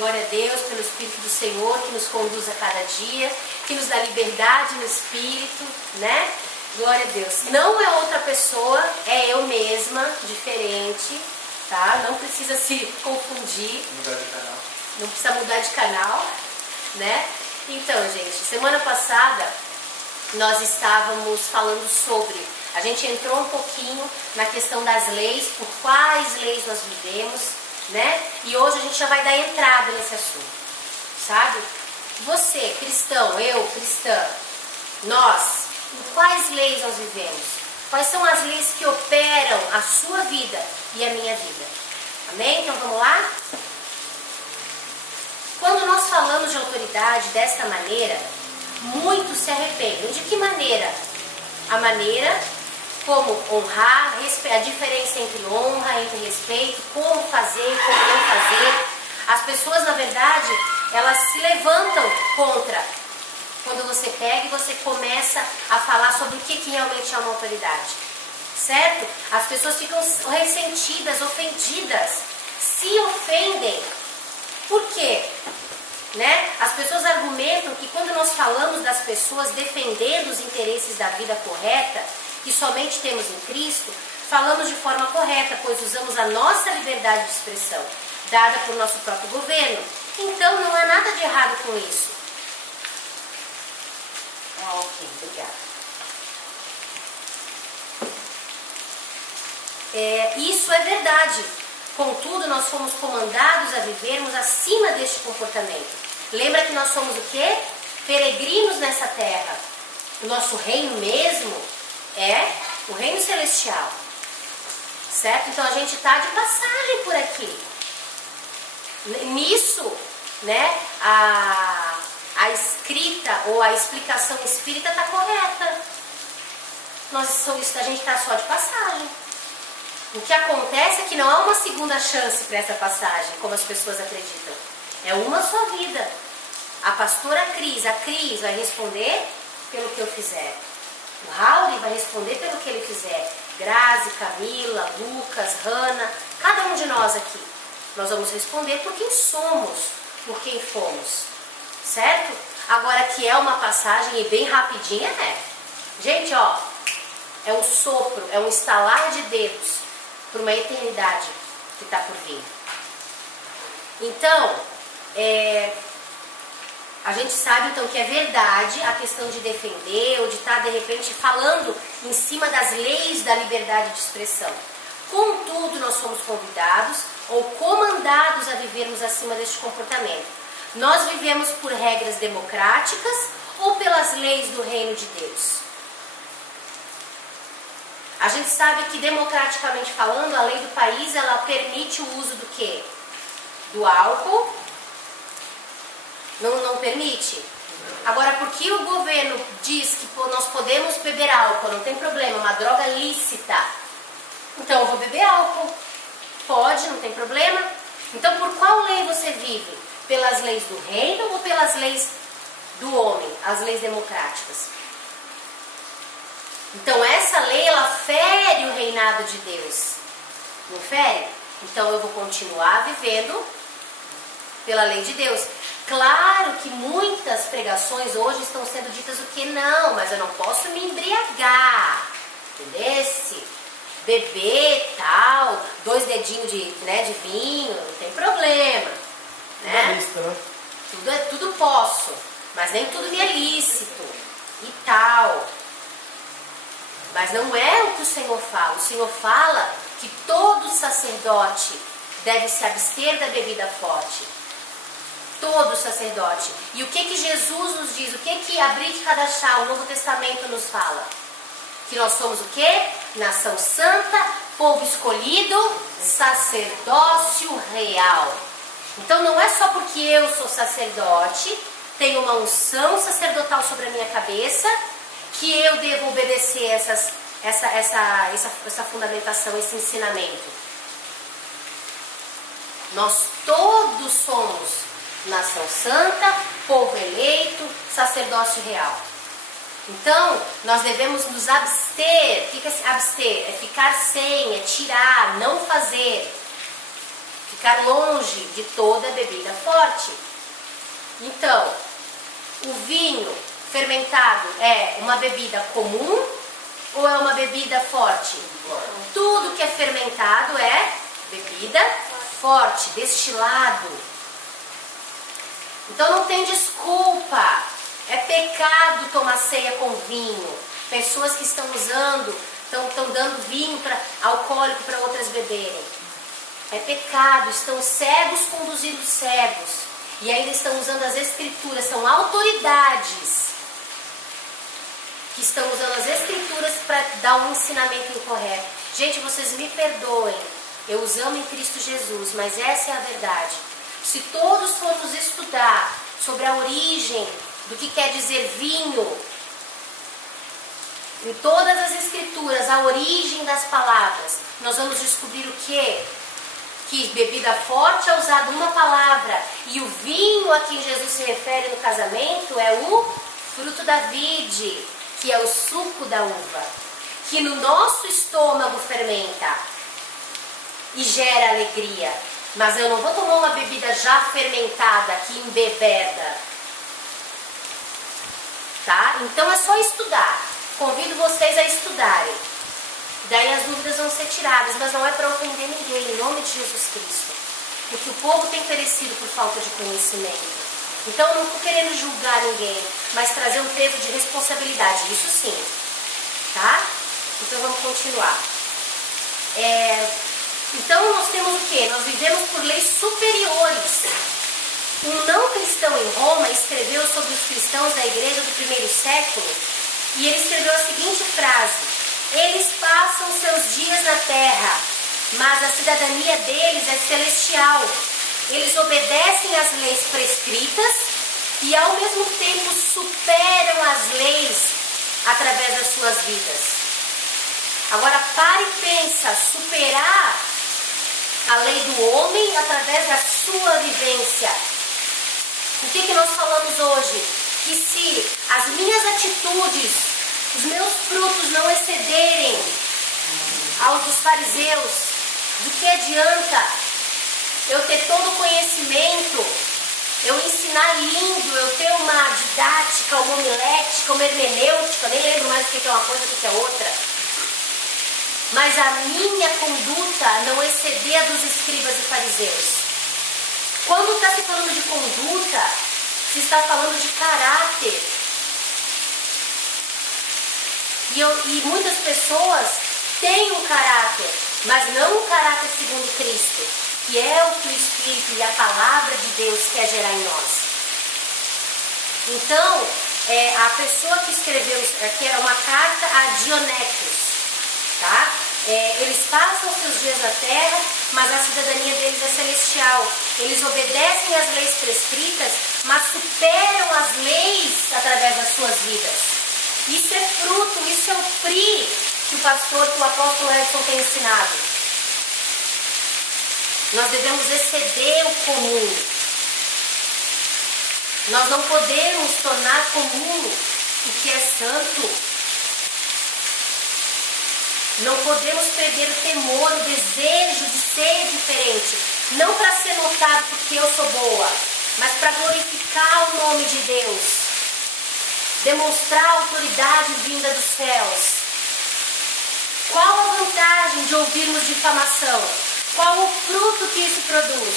Glória a Deus pelo Espírito do Senhor que nos conduz a cada dia, que nos dá liberdade no Espírito, né? Glória a Deus. Não é outra pessoa, é eu mesma, diferente, tá? Não precisa se confundir. Mudar de canal. Não precisa mudar de canal, né? Então, gente, semana passada nós estávamos falando sobre, a gente entrou um pouquinho na questão das leis, por quais leis nós vivemos, né? E hoje a gente já vai dar entrada nesse assunto, sabe? Você, cristão, eu, cristã, nós, por quais leis nós vivemos? Quais são as leis que operam a sua vida e a minha vida? Amém? Então vamos lá? Quando nós falamos de autoridade desta maneira, muitos se arrependem. De que maneira? A maneira como honrar, a diferença entre honra, entre respeito, como fazer, como não fazer. As pessoas, na verdade, elas se levantam contra. Quando você pega e você começa a falar sobre o que realmente é uma autoridade. Certo? As pessoas ficam ressentidas, ofendidas, se ofendem. Por quê? Né? As pessoas argumentam que quando nós falamos das pessoas defendendo os interesses da vida correta, que somente temos em Cristo, falamos de forma correta, pois usamos a nossa liberdade de expressão, dada por nosso próprio governo. Então não há nada de errado com isso. Ok, obrigada. Isso é verdade. Contudo, nós fomos comandados a vivermos acima deste comportamento. Lembra que nós somos o quê? Peregrinos nessa terra. O nosso reino mesmo é o reino celestial. Certo? Então a gente está de passagem por aqui. Nisso, né, a escrita ou a explicação espírita está correta. A gente está só de passagem. O que acontece é que não há uma segunda chance para essa passagem, como as pessoas acreditam. É uma só vida. A pastora Cris, vai responder pelo que eu fizer. O Raul vai responder pelo que ele fizer. Grazi, Camila, Lucas, Hanna, cada um de nós aqui. Nós vamos responder por quem somos, por quem fomos. Certo? Agora que é uma passagem e bem rapidinha, Gente, ó, é um sopro, é um estalar de dedos para uma eternidade que está por vir. Então, a gente sabe então que é verdade a questão de defender ou de estar de repente falando em cima das leis da liberdade de expressão. Contudo, nós somos convidados ou comandados a vivermos acima deste comportamento. Nós vivemos por regras democráticas ou pelas leis do reino de Deus? A gente sabe que democraticamente falando, a lei do país, ela permite o uso do quê? Do álcool. Não permite? Agora, por que o governo diz que nós podemos beber álcool? Não tem problema, uma droga lícita. Então eu vou beber álcool. Pode, não tem problema. Então por qual lei você vive? Pelas leis do reino ou pelas leis do homem? As leis democráticas? Então essa lei, ela fere o reinado de Deus. Não fere? Então eu vou continuar vivendo pela lei de Deus. Claro que muitas pregações hoje estão sendo ditas o que não, mas eu não posso me embriagar. Entendesse? Beber tal, 2 dedinhos de vinho, não tem problema. Né? Tudo posso, mas nem tudo me é lícito e tal. Mas não é o que o Senhor fala. O Senhor fala que todo sacerdote deve se abster da bebida forte. Todo sacerdote. E o que Jesus nos diz? O que Abrit Hadashah, o Novo Testamento, nos fala? Que nós somos o quê? Nação santa, povo escolhido, sacerdócio real. Então não é só porque eu sou sacerdote, tenho uma unção sacerdotal sobre a minha cabeça, que eu devo obedecer essa fundamentação, esse ensinamento. Nós todos somos nação santa, povo eleito, sacerdócio real. Então, nós devemos nos abster. O que é abster? É ficar sem, é tirar, não fazer. ficar longe de toda bebida forte. Então, o vinho fermentado é uma bebida comum ou é uma bebida forte? Tudo que é fermentado é bebida forte, destilado. Então não tem desculpa. É pecado tomar ceia com vinho. Pessoas que estão estão dando vinho alcoólico para outras beberem. É pecado, estão cegos conduzindo cegos. E ainda estão usando as escrituras, são autoridades que estão usando as escrituras para dar um ensinamento incorreto. Gente, vocês me perdoem, eu os amo em Cristo Jesus, mas essa é a verdade. Se todos formos estudar sobre a origem do que quer dizer vinho, em todas as escrituras, a origem das palavras, nós vamos descobrir o quê? Que bebida forte é usada uma palavra, e o vinho a quem Jesus se refere no casamento é o fruto da vide, que é o suco da uva, que no nosso estômago fermenta e gera alegria. Mas eu não vou tomar uma bebida já fermentada, que embebeda. Tá? Então é só estudar. Convido vocês a estudarem. Daí as dúvidas vão ser tiradas, mas não é para ofender ninguém, em nome de Jesus Cristo. Porque o povo tem perecido por falta de conhecimento. Então eu não estou querendo julgar ninguém, mas trazer um peso de responsabilidade, isso sim. Tá? Então vamos continuar. Então nós temos o quê? Nós vivemos por leis superiores. Um não cristão em Roma escreveu sobre os cristãos da igreja do primeiro século, e ele escreveu a seguinte frase: eles passam seus dias na terra, mas a cidadania deles é celestial. Eles obedecem às leis prescritas e ao mesmo tempo superam as leis através das suas vidas. Agora pare e pensa, superar a lei do homem através da sua vivência. O que nós falamos hoje? Que se as minhas atitudes, os meus frutos não excederem aos dos fariseus, de que adianta eu ter todo o conhecimento, eu ensinar lindo, eu ter uma didática, uma homilética, uma hermenêutica, nem lembro mais o que é uma coisa e o que é outra, mas a minha conduta não exceder a dos escribas e fariseus. Quando está se falando de conduta, se está falando de caráter. E muitas pessoas têm um caráter, mas não um caráter segundo Cristo, que é o que o Espírito e a palavra de Deus quer gerar em nós. Então, a pessoa que escreveu, que era uma carta a Dionésios, tá? Eles passam seus dias na terra, mas a cidadania deles é celestial. Eles obedecem às leis prescritas, mas superam as leis através das suas vidas. Isso é fruto, isso é o PRI que o apóstolo Edson tem ensinado. Nós devemos exceder o comum. Nós não podemos tornar comum o que é santo. Não podemos perder o temor, o desejo de ser diferente. Não para ser notado porque eu sou boa, mas para glorificar o nome de Deus. Demonstrar a autoridade vinda dos céus. Qual a vantagem de ouvirmos difamação? Qual o fruto que isso produz?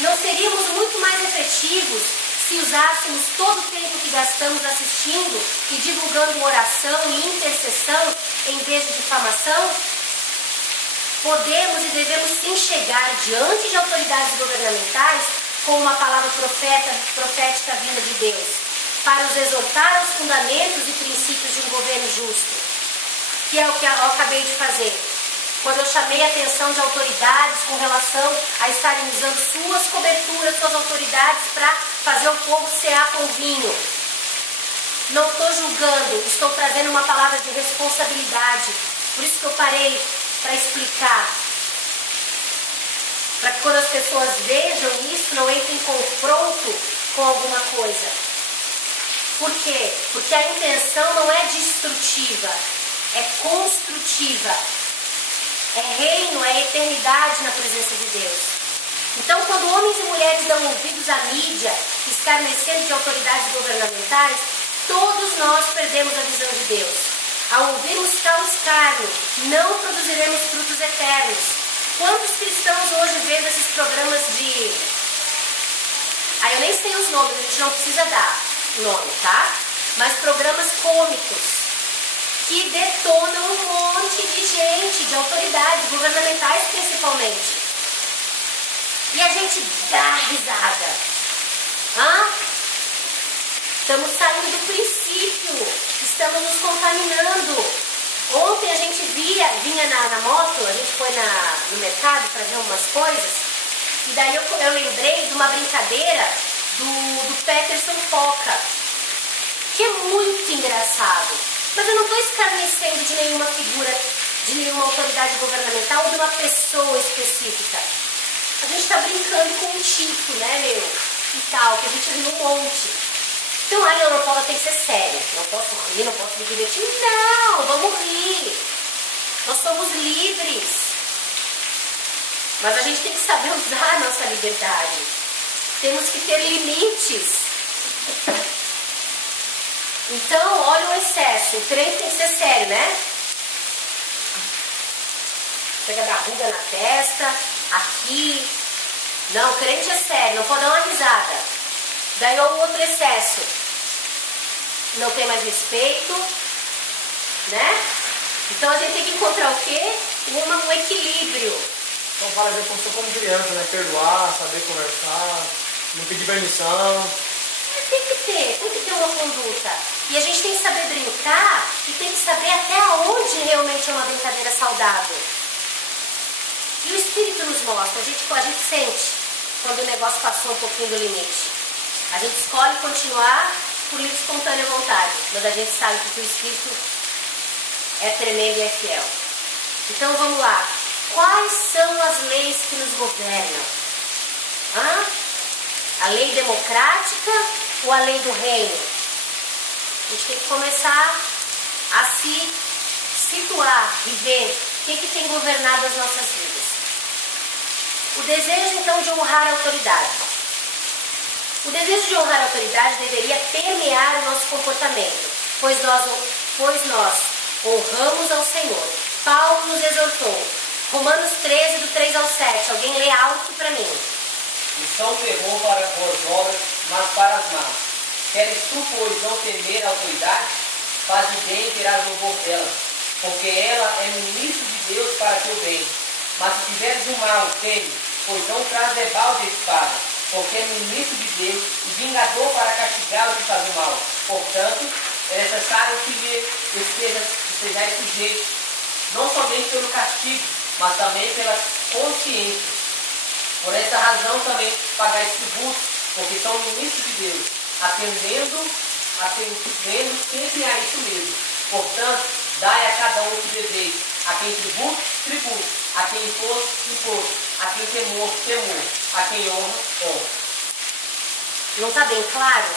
Não seríamos muito mais efetivos se usássemos todo o tempo que gastamos assistindo e divulgando oração e intercessão em vez de difamação? Podemos e devemos sim chegar diante de autoridades governamentais com uma palavra profética vinda de Deus, para os exortar aos fundamentos e princípios de um governo justo, que é o que eu acabei de fazer. Quando eu chamei a atenção de autoridades com relação a estarem usando suas coberturas, suas autoridades para fazer o povo cear com vinho. Não estou julgando, estou trazendo uma palavra de responsabilidade. Por isso que eu parei para explicar. Para que quando as pessoas vejam isso, não entrem em confronto com alguma coisa. Por quê? Porque a intenção não é destrutiva, é construtiva. É reino, é eternidade na presença de Deus. Então, quando homens e mulheres dão ouvidos à mídia, escarnecendo de autoridades governamentais, todos nós perdemos a visão de Deus. Ao ouvirmos tal escárnio, não produziremos frutos eternos. Quantos cristãos hoje vendo esses programas de... eu nem sei os nomes, a gente não precisa dar nome, tá? Mas programas cômicos que detonam um monte de gente, de autoridades governamentais principalmente. E a gente dá risada. Estamos saindo do princípio, estamos nos contaminando. Ontem a gente vinha na moto, a gente foi no mercado para ver umas coisas, e daí eu lembrei de uma brincadeira do Peterson Foca, que é muito engraçado. Mas eu não estou escarnecendo de nenhuma figura, de nenhuma autoridade governamental ou de uma pessoa específica. A gente está brincando com um tipo, né, e tal, que a gente viu um monte. Então, a Ana Paula tem que ser séria. Não posso rir, não posso me divertir. Não, vamos rir. Nós somos livres. Mas a gente tem que saber usar a nossa liberdade. Temos que ter limites. Então, olha o excesso. O crente tem que ser sério, né? Chega da ruga na testa, aqui. Não, o crente é sério, não pode dar uma risada. Daí o outro excesso. Não tem mais respeito, né? Então a gente tem que encontrar o quê? Um equilíbrio. Então, para ver como criança, né? Perdoar, saber conversar, não pedir permissão. Tem que ter uma conduta. E a gente tem que saber brincar e tem que saber até onde realmente é uma brincadeira saudável. E o Espírito nos mostra, a gente sente quando o negócio passou um pouquinho do limite. A gente escolhe continuar por livre espontânea vontade, mas a gente sabe que o Espírito é tremendo e é fiel. Então vamos lá. Quais são as leis que nos governam? A lei democrática ou a lei do reino? A gente tem que começar a se situar e ver o que tem governado as nossas vidas. O desejo, então, de honrar a autoridade. O desejo de honrar a autoridade deveria permear o nosso comportamento, pois nós honramos ao Senhor. Paulo nos exortou. Romanos 13, do 3 ao 7. Alguém lê alto para mim. E são terror para as boas obras, mas para as más. Queres tu, pois, não temer a autoridade? Faze bem e terás louvor dela, porque ela é ministro de Deus para teu bem. Mas se tiveres o mal, teme, pois não traz balde de espada, porque é ministro de Deus e vingador para castigar o que faz o mal. Portanto, é necessário que lhe sejais sujeitos, não somente pelo castigo, mas também pela consciência. Por essa razão também pagais tributos, porque são ministros de Deus, atendendo sempre a isso mesmo. Portanto, dai a cada um o que deseja. A quem tributo, tributo. A quem imposto, imposto. A quem temor, temor. A quem honra, honra. Não está bem claro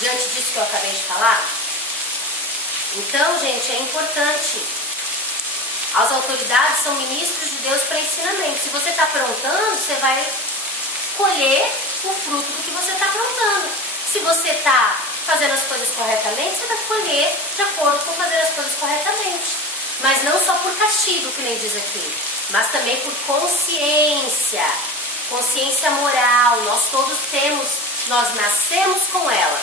diante disso que eu acabei de falar? Então, gente, é importante. As autoridades são ministros de Deus para ensinamento. Se você está aprontando, você vai colher o fruto do que você está aprontando. Se você está fazendo as coisas corretamente, você vai colher de acordo com fazer as coisas corretamente. Mas não só por castigo, que nem diz aqui, mas também por consciência. Consciência moral. Nós todos temos, nós nascemos com ela.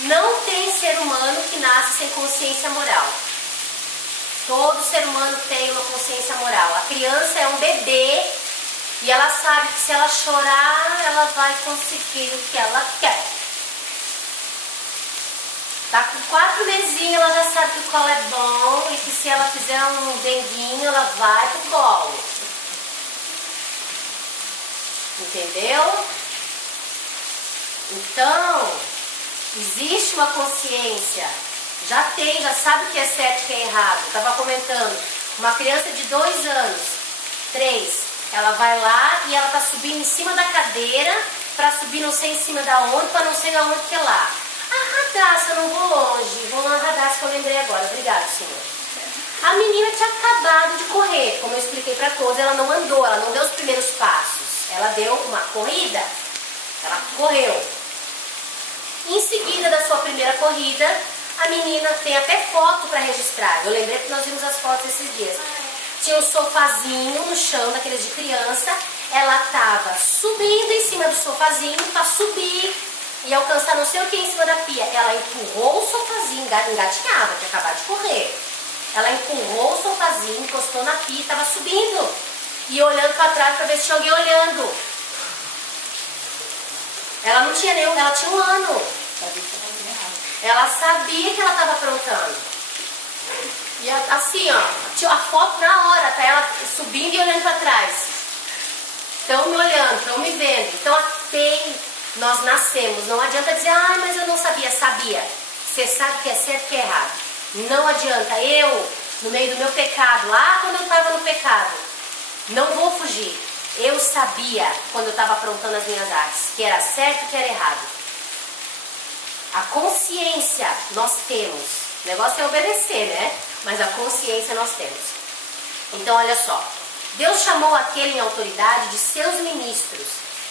Não tem ser humano que nasce sem consciência moral. Todo ser humano tem uma consciência moral. A criança é um bebê e ela sabe que se ela chorar, ela vai conseguir o que ela quer. Tá com 4 mesinhos, ela já sabe que o colo é bom e que se ela fizer um denguinho, ela vai pro colo. Entendeu? Então, existe uma consciência. Já sabe o que é certo e o que é errado. Eu estava comentando, uma criança de 2 anos, 3, ela vai lá e ela está subindo em cima da cadeira, para subir não sei em cima da onde, para não sei aonde que é lá. A Radassa, eu não vou longe, vou na Radassa que eu lembrei agora, obrigado, senhor. A menina tinha acabado de correr, como eu expliquei para todos, ela não andou, ela não deu os primeiros passos. Ela deu uma corrida. Ela correu. Em seguida da sua primeira corrida, a menina tem até foto para registrar. Eu lembrei que nós vimos as fotos esses dias. Tinha um sofazinho no chão, daqueles de criança. Ela estava subindo em cima do sofazinho para subir e alcançar não sei o que em cima da pia. Ela empurrou o sofazinho, engatinhava, tinha acabado de correr. Ela empurrou o sofazinho, encostou na pia e estava subindo. E olhando para trás para ver se tinha alguém olhando. Ela não tinha nenhum, ela tinha 1 ano. Ela sabia que ela estava aprontando. E assim, ó, tinha a foto na hora, tá ela subindo e olhando para trás. Estão me olhando, estão me vendo. Então até nós nascemos. Não adianta dizer, mas eu não sabia. Sabia. Você sabe o que é certo e o que é errado. Não adianta. Eu, no meio do meu pecado, lá quando eu estava no pecado, não vou fugir. Eu sabia, quando eu estava aprontando as minhas artes, que era certo e que era errado. A consciência nós temos. O negócio é obedecer, né? Mas a consciência nós temos. Então, olha só. Deus chamou aquele em autoridade de seus ministros.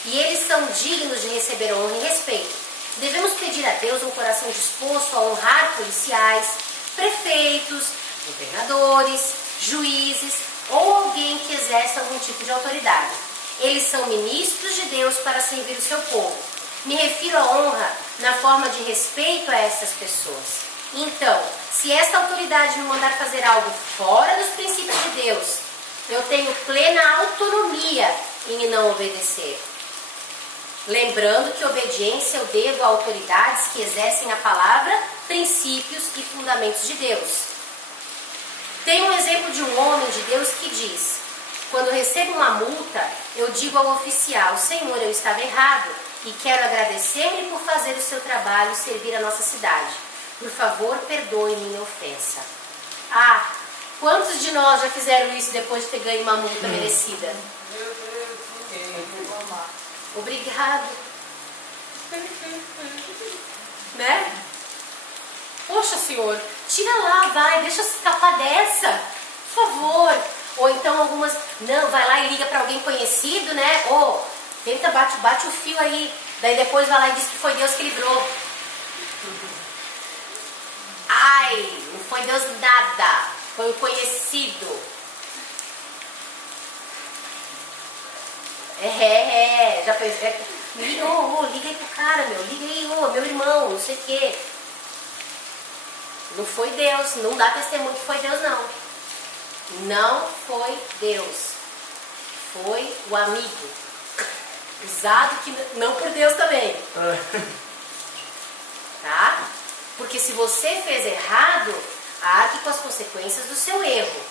E eles são dignos de receber honra e respeito. Devemos pedir a Deus um coração disposto a honrar policiais, prefeitos, governadores, juízes ou alguém que exerce algum tipo de autoridade. Eles são ministros de Deus para servir o seu povo. Me refiro à honra na forma de respeito a essas pessoas. Então, se esta autoridade me mandar fazer algo fora dos princípios de Deus, eu tenho plena autonomia em não obedecer. Lembrando que obediência eu devo a autoridades que exercem a palavra, princípios e fundamentos de Deus. Tem um exemplo de um homem de Deus que diz: quando recebo uma multa, eu digo ao oficial: Senhor, eu estava errado e quero agradecer-lhe por fazer o seu trabalho e servir a nossa cidade. Por favor, perdoe minha ofensa. Quantos de nós já fizeram isso depois de ter ganho uma multa merecida? Obrigado. Né? Poxa, senhor, tira lá, vai, deixa eu escapar dessa, por favor. Ou então algumas, não, vai lá e liga para alguém conhecido, né? Ou tenta, bate o fio aí. Daí depois vai lá e diz que foi Deus que livrou. Não foi Deus nada, foi um conhecido. Já fez. Liga aí pro cara, liga aí, meu irmão, não sei o quê. Não foi Deus, não dá testemunho que foi Deus, não. Não foi Deus. Foi o amigo. Usado que não por Deus também. Tá? Porque se você fez errado, arque com as consequências do seu erro.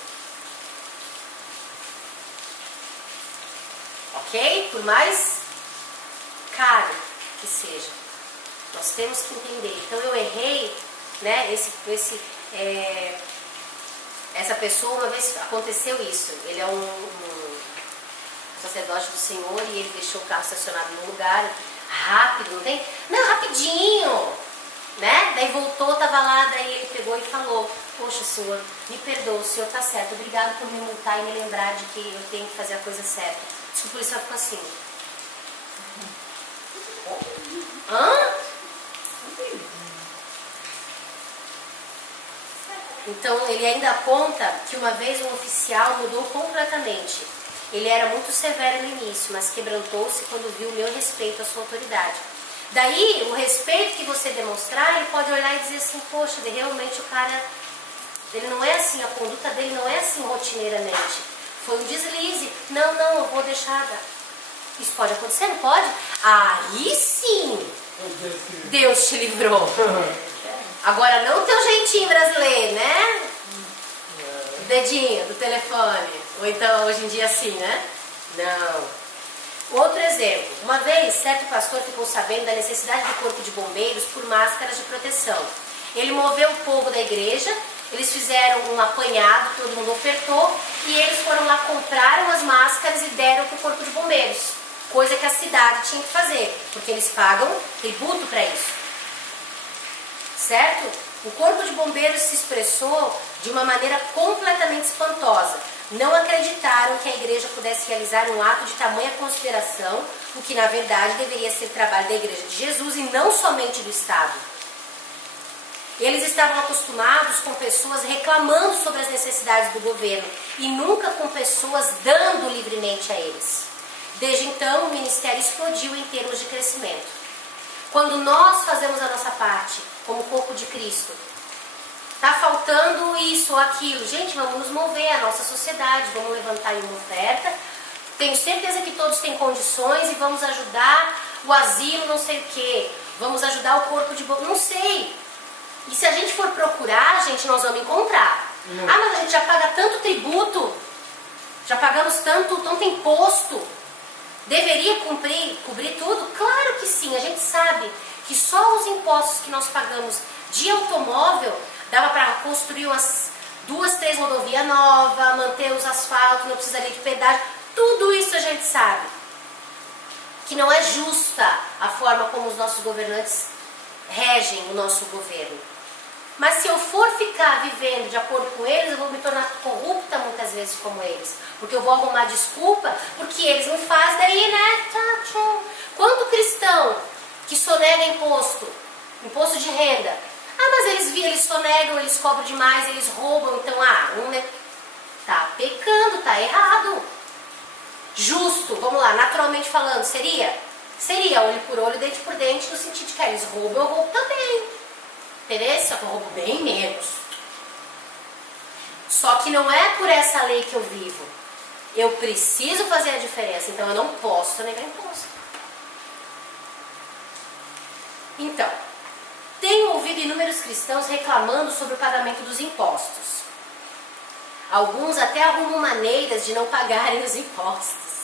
Ok? Por mais caro que seja. Nós temos que entender. Então eu errei, né? Essa pessoa, uma vez aconteceu isso. Ele é um sacerdote do Senhor e ele deixou o carro estacionado num lugar rápido, não tem? Não, rapidinho! Né? Daí voltou, estava lá, daí ele pegou e falou: poxa, senhor, me perdoa, o senhor está certo, obrigado por me multar e me lembrar de que eu tenho que fazer a coisa certa. O policial ficou assim: Então ele ainda aponta que uma vez um oficial mudou completamente. Ele era muito severo no início, mas quebrantou-se quando viu o meu respeito à sua autoridade. Daí, o respeito que você demonstrar, ele pode olhar e dizer assim: poxa, realmente o cara, ele não é assim, a conduta dele não é assim rotineiramente. Foi um deslize. Não, eu vou deixar. Isso pode acontecer, não pode? Aí sim, Deus te livrou. Agora, não o teu jeitinho brasileiro, né? O dedinho do telefone. Ou então, hoje em dia assim, né? Não. Outro exemplo, uma vez certo pastor ficou sabendo da necessidade do corpo de bombeiros por máscaras de proteção. Ele moveu o povo da igreja, eles fizeram um apanhado, todo mundo ofertou, e eles foram lá, compraram as máscaras e deram para o corpo de bombeiros. Coisa que a cidade tinha que fazer, porque eles pagam tributo para isso. Certo? O corpo de bombeiros se expressou de uma maneira completamente espantosa. não acreditaram que a igreja pudesse realizar um ato de tamanha consideração, o que na verdade deveria ser trabalho da igreja de Jesus e não somente do Estado. Eles estavam acostumados com pessoas reclamando sobre as necessidades do governo e nunca com pessoas dando livremente a eles. Desde então, o ministério explodiu em termos de crescimento. Quando nós fazemos a nossa parte, como corpo de Cristo, está faltando isso ou aquilo, gente, vamos nos mover a nossa sociedade, vamos levantar aí uma oferta. Tenho certeza que todos têm condições e vamos ajudar o asilo, não sei o quê. Vamos ajudar o corpo de... não sei. E se a gente for procurar, gente, nós vamos encontrar. Ah, mas a gente já paga tanto tributo, já pagamos tanto imposto. Deveria cobrir tudo? Claro que sim, a gente sabe que só os impostos que nós pagamos de automóvel dava para construir umas 2, 3 rodovias novas, manter os asfaltos, não precisaria de pedágio. Tudo isso a gente sabe. Que não é justa a forma como os nossos governantes regem o nosso governo. Mas se eu for ficar vivendo de acordo com eles, eu vou me tornar corrupta muitas vezes como eles. Porque eu vou arrumar desculpa, porque eles não fazem daí, né? Quanto cristão que sonega imposto de renda. Ah, mas eles sonegam, eles cobram demais, eles roubam, então, tá pecando, tá errado. Justo, vamos lá, naturalmente falando, seria? Seria olho por olho, dente por dente, no sentido de que eles roubam, eu roubo também. Entendeu? Só que eu roubo bem menos. Só que não é por essa lei que eu vivo. Eu preciso fazer a diferença, então eu não posso negar imposto. Então, tenho ouvido inúmeros cristãos reclamando sobre o pagamento dos impostos. Alguns até arrumam maneiras de não pagarem os impostos.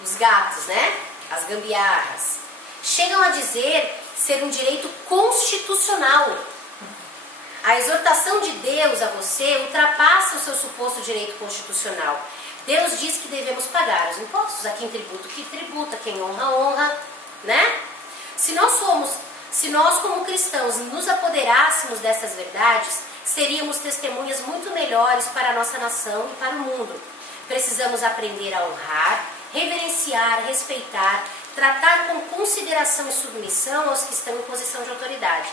Os gatos, né? As gambiarras. Chegam a dizer ser um direito constitucional. A exortação de Deus a você ultrapassa o seu suposto direito constitucional. Deus diz que devemos pagar os impostos. A quem tributa, que tributa. Quem honra, honra. Né? Se nós como cristãos nos apoderássemos dessas verdades, seríamos testemunhas muito melhores para a nossa nação e para o mundo. Precisamos aprender a honrar, reverenciar, respeitar, tratar com consideração e submissão aos que estão em posição de autoridade.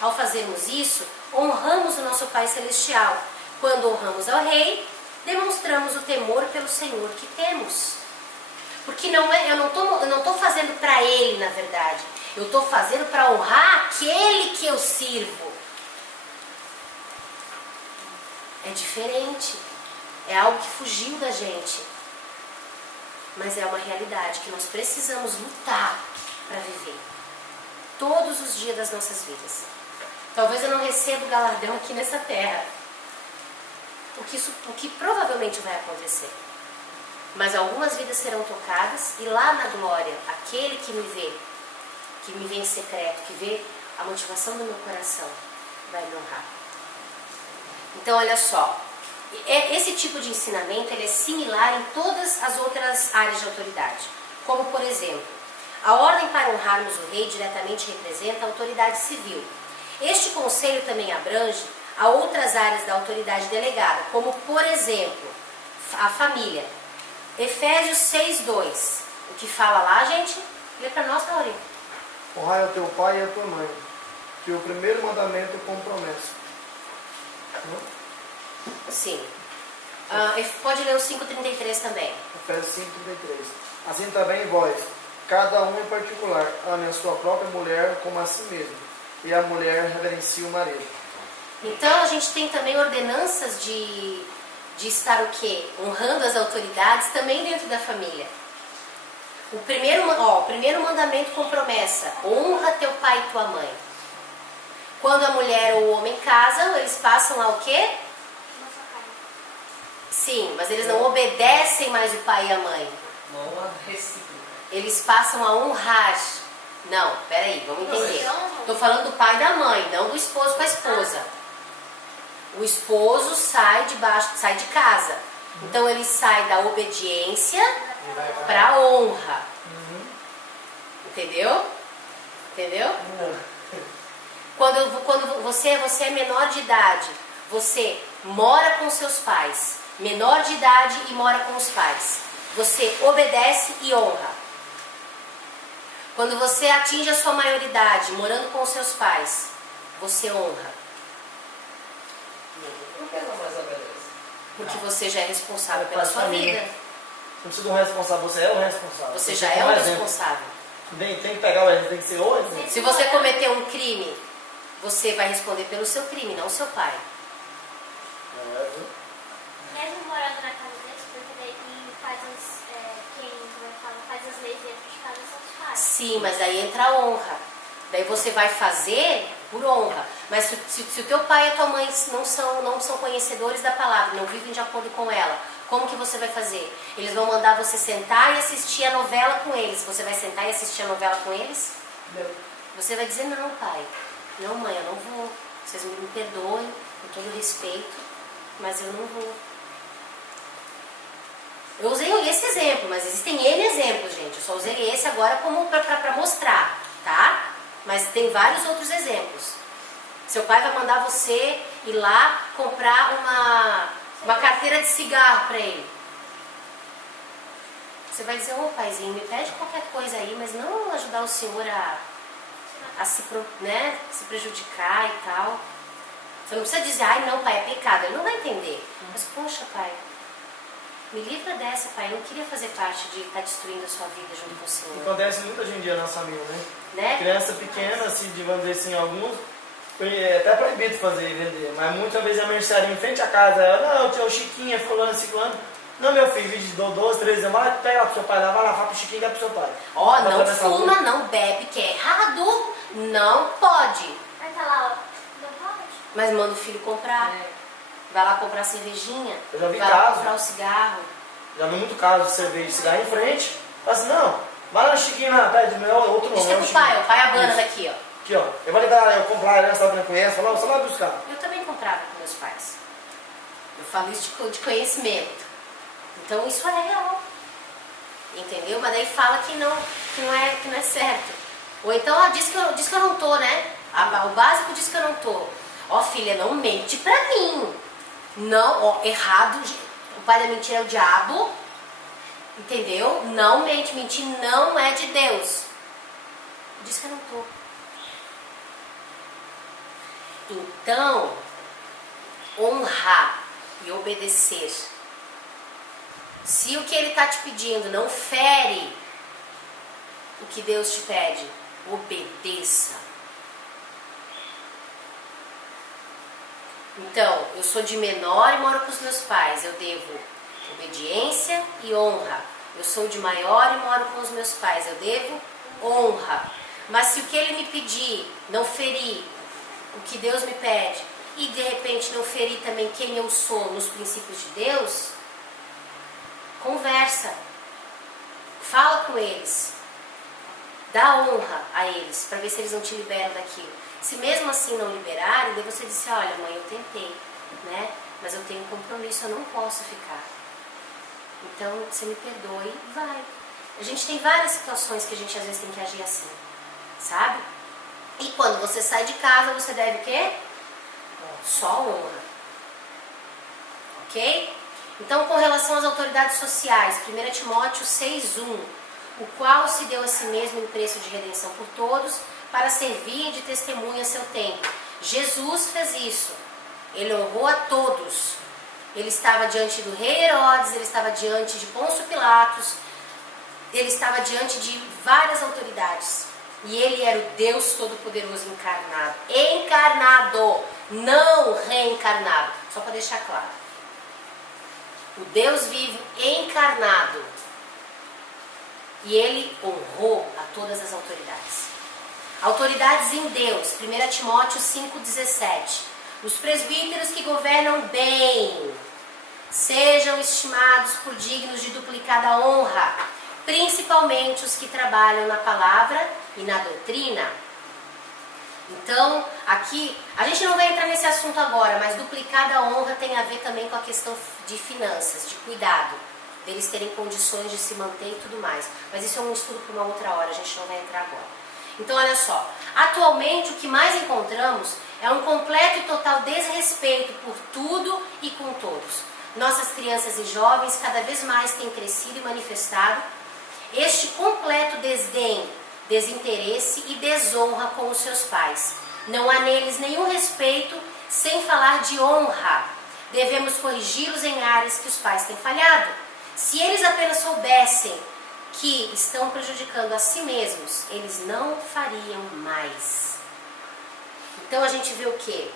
Ao fazermos isso, honramos o nosso Pai Celestial. Quando honramos ao Rei, demonstramos o temor pelo Senhor que temos. Porque eu não estou fazendo para Ele, na verdade. Eu estou fazendo para honrar aquele que eu sirvo. É diferente. É algo que fugiu da gente. Mas é uma realidade que nós precisamos lutar para viver. Todos os dias das nossas vidas. Talvez eu não receba o galardão aqui nessa terra. O que provavelmente vai acontecer. Mas algumas vidas serão tocadas e lá na glória, aquele que me vê em secreto, que vê a motivação do meu coração, vai me honrar. Então olha só, esse tipo de ensinamento ele é similar em todas as outras áreas de autoridade. Como por exemplo, a ordem para honrarmos o rei diretamente representa a autoridade civil. Este conselho também abrange a outras áreas da autoridade delegada, como por exemplo, a família. Efésios 6:2. O que fala lá, gente? Lê para nós, Laurinha. Honrai ao teu pai e à tua mãe, que o primeiro mandamento com promessa. Sim. Pode ler o 5:33 também. Efésios 5:33. Assim também vós, cada um em particular, ame a sua própria mulher como a si mesmo, e a mulher reverencie o marido. Então a gente tem também ordenanças de estar o quê? Honrando as autoridades também dentro da família. O primeiro mandamento com promessa: honra teu pai e tua mãe. Quando a mulher ou o homem casam, eles passam a o quê? Sim, mas eles não obedecem mais o pai e a mãe. Não recíproca. Eles passam a honrar. Não, peraí, vamos entender. Estou falando do pai e da mãe, não do esposo com a esposa. O esposo sai de casa. Então ele sai da obediência para a honra. Entendeu? Entendeu? Quando você é menor de idade, você mora com seus pais. menor de idade e mora com os pais. Você obedece e honra. Quando você atinge a sua maioridade, morando com os seus pais, você honra. Por que não mais obedece? Porque você já é responsável É pela parte sua da vida. família. Não precisa de um responsável, você é o responsável. Você Tem já que é ser o exemplo. responsável. Tem que pegar o exemplo, tem que ser o exemplo. Se você cometer um crime, você vai responder pelo seu crime, não o seu pai. Mesmo morando na casa deles, porque daí quem faz faz as leis dentro de casa são os pais. Sim, mas aí entra a honra. Daí você vai fazer por honra. Mas se o teu pai e a tua mãe não são conhecedores da palavra, não vivem de acordo com ela, como que você vai fazer? Eles vão mandar você sentar e assistir a novela com eles. Você vai sentar e assistir a novela com eles? Não. Você vai dizer, não, pai. Não, mãe, eu não vou. Vocês me perdoem, com todo respeito, mas eu não vou. Eu usei esse exemplo, mas existem N exemplos, gente. Eu só usei esse agora como para mostrar, tá? Mas tem vários outros exemplos. Seu pai vai mandar você ir lá comprar uma carteira de cigarro para ele. Você vai dizer, ô paizinho, me pede qualquer coisa aí, mas não ajudar o senhor a se prejudicar e tal. Você não precisa dizer, ai não, pai, é pecado. Ele não vai entender. Mas, poxa, pai, me livra dessa, pai. Eu não queria fazer parte de estar destruindo a sua vida junto com o senhor. Acontece muito hoje em dia na nossa família, Né? Criança pequena, assim, vamos dizer assim, alguns, é até proibido fazer e vender, mas muitas vezes a mercearia em frente à casa, ela, não, tinha o Chiquinho, fulano, ciclano. Não, meu filho, vídeo de 12, 13 anos, vai pega lá pro seu pai, lá, vai lá, fala pro Chiquinho e dá pro seu pai. Ó, não fuma, não bebe, que é errado, não pode. Aí tá lá, ó, não pode? Mas manda o filho comprar. Vai lá comprar cervejinha, Eu já vi vai lá caso. comprar o cigarro. Já vi muito caso de cerveja de cigarro em frente, fala assim, não, vai lá no Chiquinho lá, pede o meu, outro nome. Isso é com o pai, o pai abana daqui, ó. Aqui, ó, eu vou ligar, eu comprar, ela sabe, não conhece, fala, você vai buscar. Eu também comprava com meus pais. Eu falo isso de conhecimento. Então isso é real. Entendeu? Mas daí fala que não é certo. Ou então, diz que eu não tô, né? O básico diz que eu não tô. Ó, filha, não mente pra mim. Não, ó, errado. O pai da mentira é o diabo. Entendeu? Não mente. Mentir não é de Deus. Diz que eu não tô. Então, honrar e obedecer. Se o que ele está te pedindo não fere o que Deus te pede, obedeça. Então, eu sou de menor e moro com os meus pais, eu devo obediência e honra. Eu sou de maior e moro com os meus pais, eu devo honra. Mas se o que ele me pedir não ferir o que Deus me pede e de repente não ferir também quem eu sou nos princípios de Deus, conversa, fala com eles, dá honra a eles, para ver se eles não te liberam daquilo. Se mesmo assim não liberarem, daí você diz, olha mãe, eu tentei, né? Mas eu tenho um compromisso, eu não posso ficar. Então, você me perdoe e vai. A gente tem várias situações que a gente às vezes tem que agir assim, sabe? E quando você sai de casa, você deve o quê? Só honra. Ok? Então, com relação às autoridades sociais, 1 Timóteo 6,1, o qual se deu a si mesmo em preço de redenção por todos, para servir de testemunha a seu tempo. Jesus fez isso. Ele honrou a todos. Ele estava diante do rei Herodes, ele estava diante de Pôncio Pilatos, ele estava diante de várias autoridades. E ele era o Deus Todo-Poderoso encarnado. Encarnado, não reencarnado. Só para deixar claro. O Deus vivo encarnado. E ele honrou a todas as autoridades. Autoridades em Deus, 1 Timóteo 5,17. Os presbíteros que governam bem sejam estimados por dignos de duplicada honra, principalmente os que trabalham na palavra e na doutrina. Então, aqui, a gente não vai entrar nesse assunto agora, mas duplicada honra tem a ver também com a questão de finanças, de cuidado, deles terem condições de se manter e tudo mais. Mas isso é um estudo para uma outra hora, a gente não vai entrar agora. Então, olha só, atualmente o que mais encontramos é um completo e total desrespeito por tudo e com todos. nossas crianças e jovens cada vez mais têm crescido e manifestado este completo desdém, desinteresse e desonra com os seus pais. Não há neles nenhum respeito, sem falar de honra. Devemos corrigi-los em áreas que os pais têm falhado. Se eles apenas soubessem que estão prejudicando a si mesmos, eles não fariam mais. Então a gente vê o quê?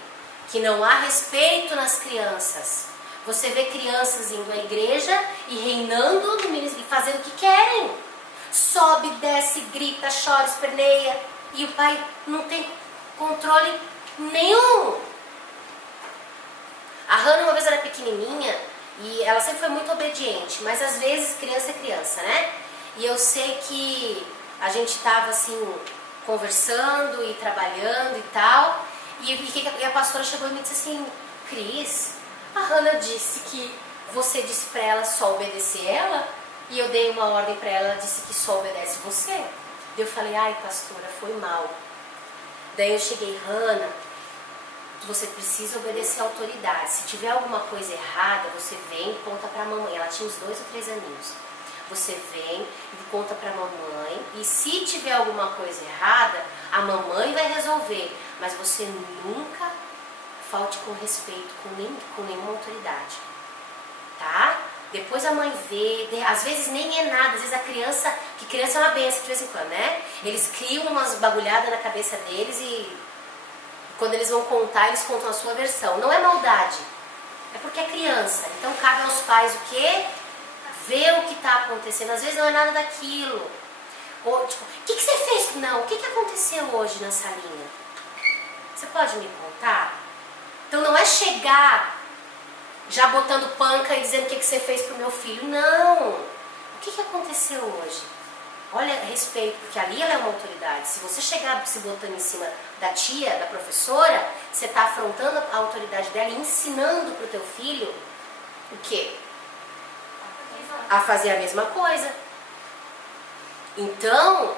Que não há respeito nas crianças. Você vê crianças indo à igreja e reinando no ministério, fazendo o que querem. Sobe, desce, grita, chora, esperneia. E o pai não tem controle nenhum. A Hannah uma vez era pequenininha e ela sempre foi muito obediente. Mas às vezes criança é criança, né? E eu sei que a gente estava assim, conversando e trabalhando e tal. E a pastora chegou e me disse assim: Cris, a Hannah disse que você disse para ela só obedecer ela. E eu dei uma ordem para ela, ela disse que só obedece você. Eu falei: ai pastora, foi mal. Daí eu cheguei: Hannah, você precisa obedecer à autoridade. Se tiver alguma coisa errada, você vem e conta para a mamãe. Ela tinha uns 2 ou 3 aninhos. Você vem e conta para a mamãe. E se tiver alguma coisa errada, a mamãe vai resolver. Mas você nunca falte com respeito com nenhuma autoridade. Tá? Depois a mãe vê, às vezes nem é nada, às vezes a criança, que criança é uma benção de vez em quando, né? Eles criam umas bagulhadas na cabeça deles e quando eles vão contar, eles contam a sua versão. Não é maldade, é porque é criança. Então cabe aos pais o quê? Ver o que está acontecendo. Às vezes não é nada daquilo. Ou, tipo, o que você fez? Não, o que aconteceu hoje na salinha? Você pode me contar? Então não é chegar já botando panca e dizendo o que você fez pro meu filho. Não. O que aconteceu hoje? Olha, respeito, porque ali ela é uma autoridade. Se você chegar se botando em cima da tia, da professora, você está afrontando a autoridade dela e ensinando pro teu filho o quê? A fazer a mesma coisa. Então,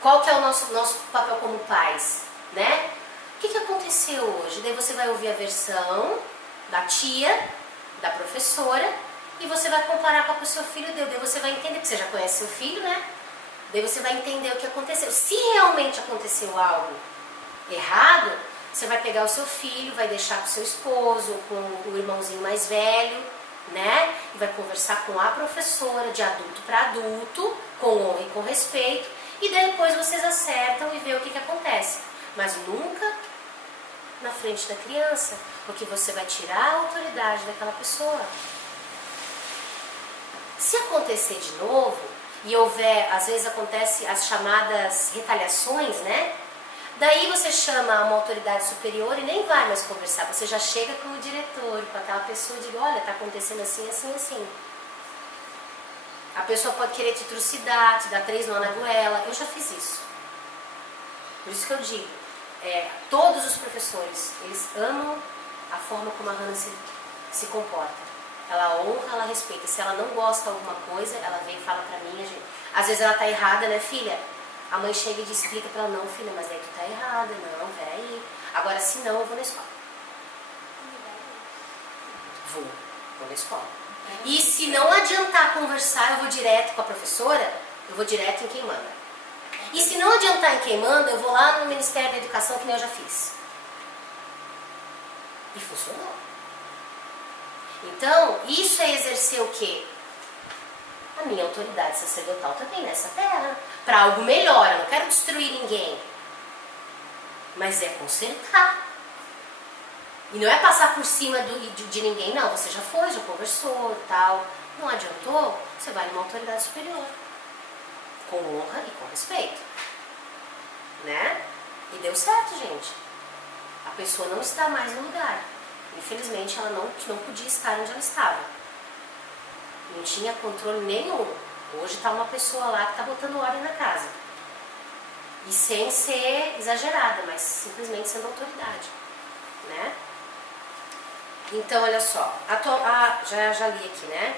qual que é o nosso papel como pais, né? O que aconteceu hoje? Daí você vai ouvir a versão da tia, da professora, e você vai comparar com a do seu filho. Daí você vai entender, porque você já conhece seu filho, né? Daí você vai entender o que aconteceu. Se realmente aconteceu algo errado, você vai pegar o seu filho, vai deixar com o seu esposo, com o irmãozinho mais velho, né? E vai conversar com a professora, de adulto para adulto, com honra e com respeito, e daí depois vocês acertam e vê o que acontece. Mas nunca na frente da criança, porque você vai tirar a autoridade daquela pessoa. Se acontecer de novo, e houver, às vezes acontece as chamadas retaliações, né? Daí você chama uma autoridade superior e nem vai mais conversar, você já chega com o diretor, com aquela pessoa e diz: olha, está acontecendo assim, assim, assim. A pessoa pode querer te trucidar, te dar 3 nó na goela. Eu já fiz isso. Por isso que eu digo, todos os professores, eles amam a forma como a Hannah se comporta. Ela honra, ela respeita. Se ela não gosta de alguma coisa, ela vem e fala pra mim. Às vezes ela tá errada, né, filha? A mãe chega e explica pra ela: não, filha, mas aí tu tá errada. Não, peraí. Agora, se não, eu vou na escola. Vou na escola. E se não adiantar conversar, eu vou direto com a professora, eu vou direto em quem manda. E se não adiantar em quem manda, eu vou lá no Ministério da Educação, que nem eu já fiz. E funcionou. Então, isso é exercer o quê? A minha autoridade sacerdotal também nessa terra. Para algo melhor, eu não quero destruir ninguém. Mas é consertar. E não é passar por cima de ninguém, não. Você já foi, já conversou e tal. Não adiantou, você vai numa autoridade superior. Com honra e com respeito. Né? E deu certo, gente. A pessoa não está mais no lugar. Infelizmente, ela não podia estar onde ela estava. Não tinha controle nenhum. Hoje está uma pessoa lá que está botando ordem na casa. E sem ser exagerada, mas simplesmente sendo autoridade. Né? Então, olha só. Já li aqui, né?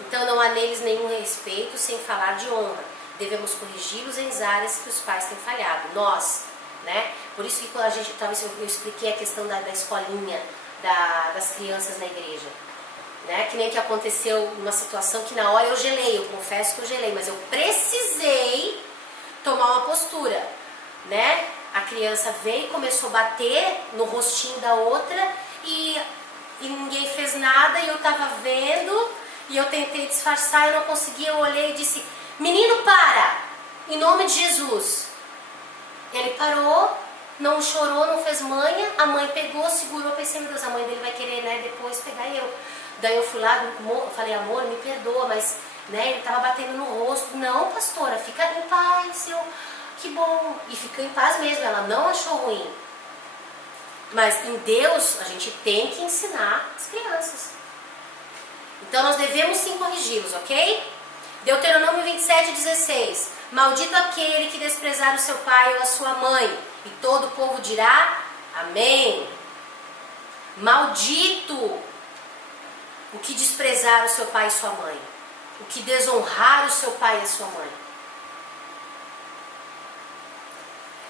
Então, não há neles nenhum respeito, sem falar de honra. Devemos corrigi-los em áreas que os pais têm falhado. Nós, né? Por isso que quando talvez eu expliquei a questão da escolinha, das crianças na igreja. né? Que nem que aconteceu numa situação que na hora eu gelei, eu confesso que eu gelei, mas eu precisei tomar uma postura, né? A criança veio e começou a bater no rostinho da outra e ninguém fez nada e eu tava vendo e eu tentei disfarçar, eu não conseguia, eu olhei e disse, menino, para! Em nome de Jesus. Ele parou, não chorou, não fez manha, a mãe pegou, segurou, pensei, meu Deus, a mãe dele vai querer, né, depois pegar eu. Daí eu fui lá, falei, amor, me perdoa, mas, né, ele tava batendo no rosto. Não, pastora, fica em paz, que bom. E ficou em paz mesmo, ela não achou ruim. Mas em Deus, a gente tem que ensinar as crianças. Então nós devemos sim corrigi-los, ok? Deuteronômio 27:16. Maldito aquele que desprezar o seu pai ou a sua mãe. E todo o povo dirá, amém. Maldito o que desprezar o seu pai e sua mãe. O que desonrar o seu pai e a sua mãe.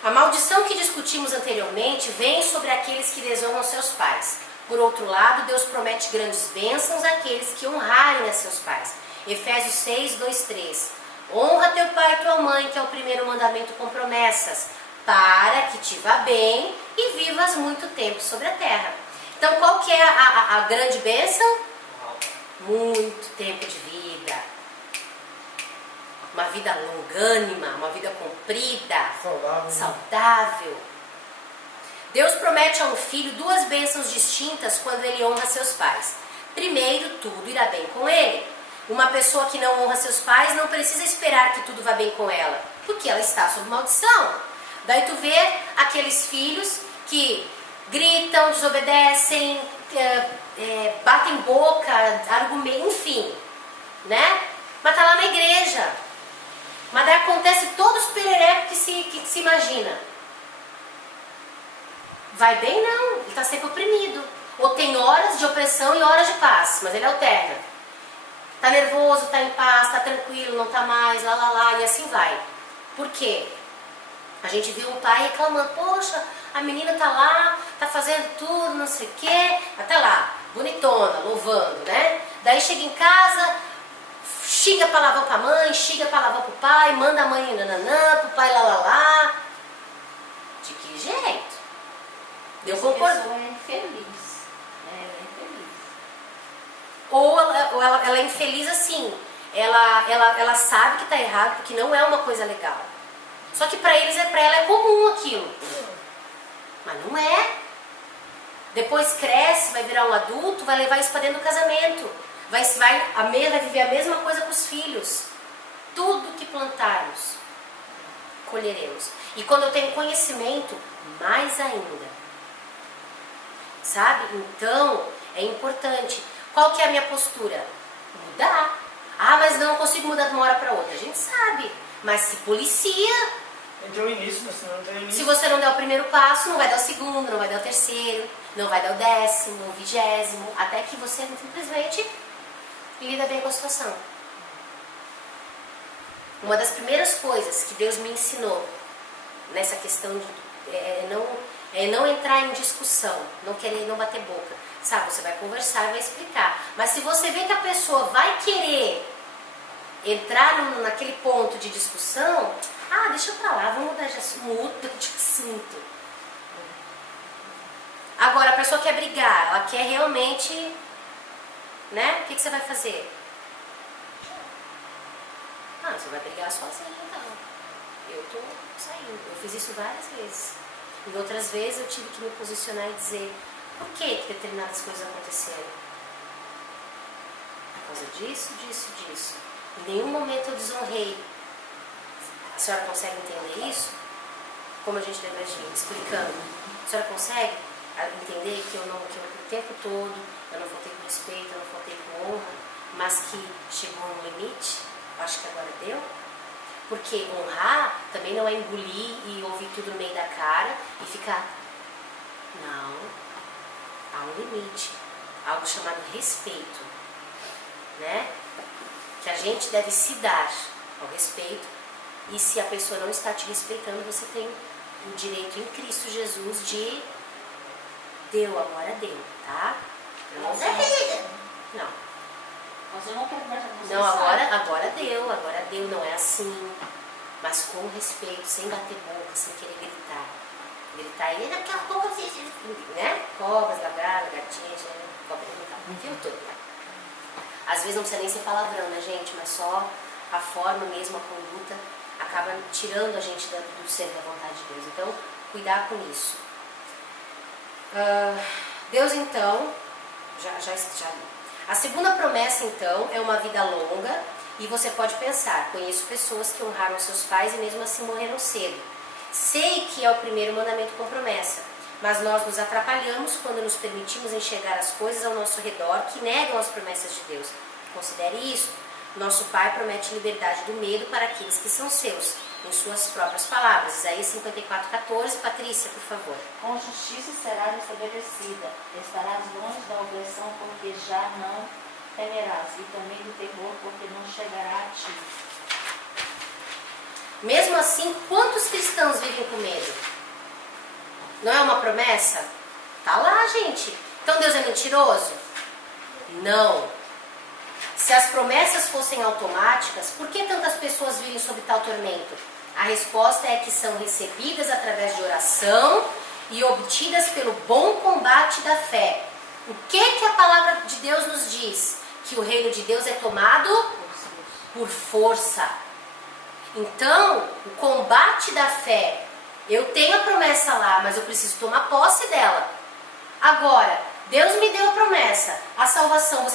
A maldição que discutimos anteriormente vem sobre aqueles que desonram seus pais. Por outro lado, Deus promete grandes bênçãos àqueles que honrarem a seus pais. Efésios 6:2-3. Honra teu pai e tua mãe, que é o primeiro mandamento com promessas, para que te vá bem e vivas muito tempo sobre a terra. Então, qual que é a grande bênção? Muito tempo de vida. Uma vida longânima, uma vida comprida, saudável. Deus promete a um filho duas bênçãos distintas quando ele honra seus pais. Primeiro, tudo irá bem com ele. Uma pessoa que não honra seus pais não precisa esperar que tudo vá bem com ela, porque ela está sob maldição. Daí tu vê aqueles filhos que gritam, desobedecem, batem boca, argumentam, enfim, né? Mas tá lá na igreja. Mas daí acontece todos os pererecos que se imagina. Vai bem não, ele está sempre oprimido. Ou tem horas de opressão e horas de paz, mas ele alterna. Tá nervoso, tá em paz, tá tranquilo, não tá mais, lá, e assim vai. Por quê? A gente viu um pai reclamando, poxa, a menina tá lá, tá fazendo tudo, não sei o quê, até lá, bonitona, louvando, né? Daí chega em casa, xinga palavrão pra mãe, xinga palavrão pro pai, manda a mãe nananã, pro pai lá. De que jeito? Deu concordar. A pessoa é infeliz. Ela é infeliz. Ou ela é infeliz assim, ela sabe que tá errado, porque não é uma coisa legal. Só que pra ela é comum aquilo. Mas não é. Depois cresce, vai virar um adulto, vai levar isso pra dentro do casamento. Vai viver a mesma coisa com os filhos. Tudo que plantarmos, colheremos. E quando eu tenho conhecimento, mais ainda. Sabe? Então, é importante. Qual que é a minha postura? Mudar. Ah, mas não consigo mudar de uma hora para outra. A gente sabe. Mas se policia. Tem que ter um início, mas se não tem início. Se você não der o primeiro passo, não vai dar o segundo, não vai dar o terceiro, não vai dar o 10º, o 20º, até que você simplesmente lida bem com a situação. Uma das primeiras coisas que Deus me ensinou nessa questão de não entrar em discussão, não querer, não bater boca. Sabe, você vai conversar e vai explicar. Mas se você vê que a pessoa vai querer entrar naquele ponto de discussão, deixa pra lá, vamos mudar de assunto. Agora, a pessoa quer brigar, ela quer realmente, né? O que você vai fazer? Você vai brigar sozinho, então. Eu tô saindo. Eu fiz isso várias vezes. E outras vezes eu tive que me posicionar e dizer por que determinadas coisas aconteceram. Por causa disso. Em nenhum momento eu desonrei. A senhora consegue entender isso? Como a gente deve agir? Explicando. A senhora consegue entender que o tempo todo eu não faltei com respeito, eu não faltei com honra, mas que chegou um limite? Acho que agora deu? Porque honrar também não é engolir e ouvir tudo no meio da cara e ficar... Não. Há um limite. Algo chamado respeito. Né? Que a gente deve se dar ao respeito. E se a pessoa não está te respeitando, você tem o direito em Cristo Jesus de... Deu, agora deu, tá? Não. Mas eu não quero conversar com você. Não, agora deu, não é assim. Mas com respeito, sem bater boca, sem querer gritar. Gritar e daqui a pouco assim, né? Cobras, lagartinhas, cobra não viu tudo. Às vezes não precisa nem ser palavrão, né, gente? Mas só a forma mesmo, a conduta, acaba tirando a gente do ser da vontade de Deus. Então, cuidar com isso. Deus, então, já. A segunda promessa, então, é uma vida longa. E você pode pensar, conheço pessoas que honraram seus pais e mesmo assim morreram cedo. Sei que é o primeiro mandamento com promessa, mas nós nos atrapalhamos quando nos permitimos enxergar as coisas ao nosso redor que negam as promessas de Deus. Considere isso. Nosso Pai promete liberdade do medo para aqueles que são seus, em suas próprias palavras. Isaías 54:14. Patrícia, por favor. Com justiça serás estabelecida, estarás longe da opressão, porque já não temerás, e também do terror, porque não chegará a ti. Mesmo assim, quantos cristãos vivem com medo? Não é uma promessa? Tá lá, gente. Então Deus é mentiroso? Não. Se as promessas fossem automáticas, por que tantas pessoas vivem sob tal tormento? A resposta é que são recebidas através de oração e obtidas pelo bom combate da fé. O que a palavra de Deus nos diz? Que o reino de Deus é tomado por força. Então, o combate da fé, eu tenho a promessa lá, mas eu preciso tomar posse dela. Agora, Deus me deu a promessa, a salvação. Nós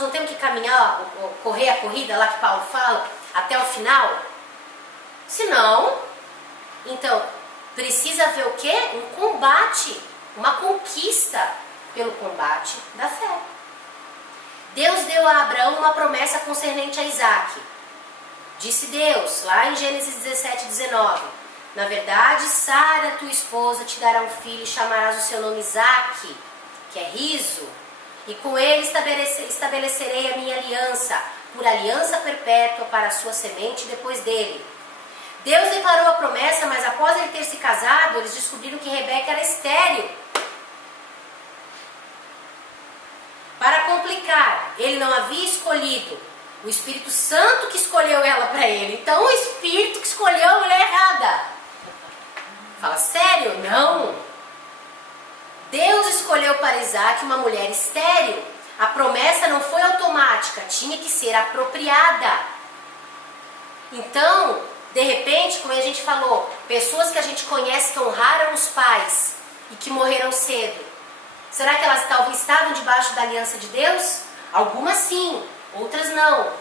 não temos que caminhar, correr a corrida lá que Paulo fala, até o final? Se não, então, precisa haver o quê? Um combate, uma conquista pelo combate da fé. Deus deu a Abraão uma promessa concernente a Isaac. Disse Deus, lá em Gênesis 17:19, na verdade, Sara, tua esposa, te dará um filho e chamarás o seu nome Isaque, que é riso, e com ele estabelecerei a minha aliança, por aliança perpétua para a sua semente depois dele. Deus declarou a promessa, mas após ele ter se casado, eles descobriram que Rebeca era estéril. Para complicar, ele não havia escolhido. O Espírito Santo que escolheu ela para ele. Então o Espírito que escolheu a mulher errada. Fala, sério? Não. Deus escolheu para Isaac uma mulher estéril. A promessa não foi automática, tinha que ser apropriada. Então, de repente, como a gente falou, pessoas que a gente conhece que honraram os pais e que morreram cedo. Será que elas talvez estavam debaixo da aliança de Deus? Algumas sim, outras não.